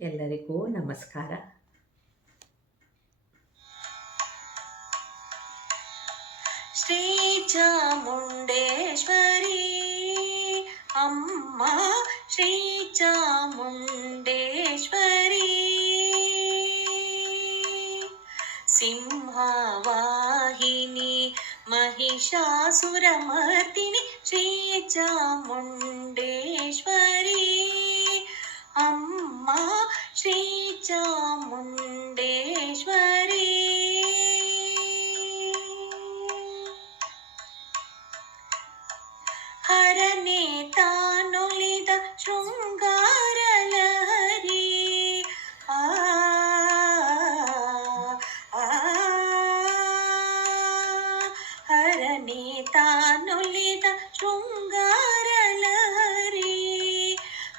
ಎಲ್ಲರಿಗೂ ನಮಸ್ಕಾರ. శ్రీ చాముండేశ్వరి అమ్మ శ్రీ చాముండేశ్వరి సింహవాహిని మహిషాసురమర్దిని శ్రీ చాముండేశ్వరి ಹರನೆ ತಾನೊಲಿದ ಶೃಂಗಾರಲಹರಿ ಆ ಆ, ಹರನೆ ತಾನೊಲಿದ ಶೃಂಗಾರಲಹರಿ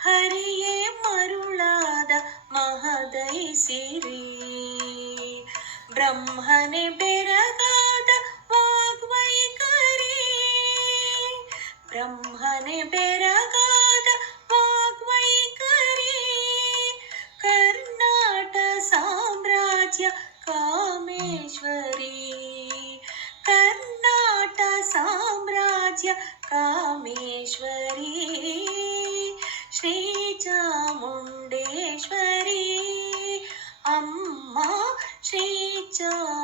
ಹರಿಯೇ ಮರುಳಾದ ಮಹದೈಸಿರಿ ಬ್ರಹ್ಮನೆ ಬೆರಗಾದ ಬ್ರಹ್ಮನೆ ಬೆರಗಾದ ವಾಗ್ವೈಖರಿ ಕರ್ನಾಟ ಸಾಮ್ರಾಜ್ಯ ಕಾಮೇಶ್ವರಿ ಕರ್ನಾಟ ಸಾಮ್ರಾಜ್ಯ ಕಾಮೇಶ್ವರಿ ಶ್ರೀ ಚಾಮುಂಡೇಶ್ವರಿ ಅಮ್ಮ ಶ್ರೀ ಚಾಮುಂಡೇಶ್ವರಿ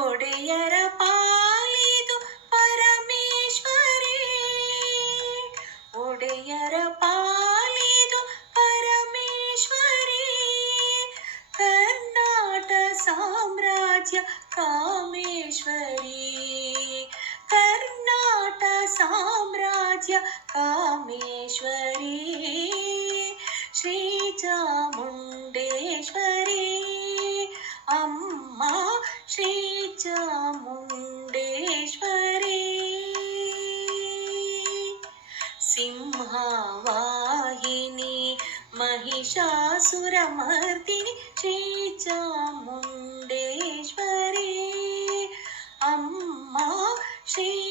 ಒಡೆಯರ ಪಾಲಿದು ಪರಮೇಶ್ವರಿ ಒಡೆಯರ ಪಾಲಿದು ಪರಮೇಶ್ವರಿ ಕರ್ನಾಟ ಸಾಮ್ರಾಜ್ಯ ಕಾಮೇಶ್ವರಿ ಕರ್ನಾಟ ಸಾಮ್ರಾಜ್ಯ ಕಾಮೇಶ್ವರಿ महावाहिनी महिषासुरमर्दिनि श्रीचामुण्डेश्वरी। अम्मा श्री